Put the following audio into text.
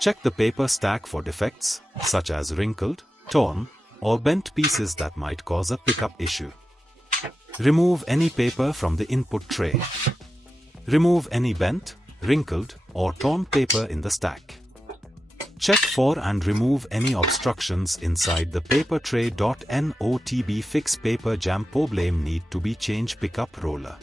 Check the paper stack for defects, such as wrinkled, torn, or bent pieces that might cause a pickup issue. Remove any paper from the input tray. Remove any bent, wrinkled, or torn paper in the stack. Check for and remove any obstructions inside the paper tray. Notb fix paper jam problem need to be change pickup roller.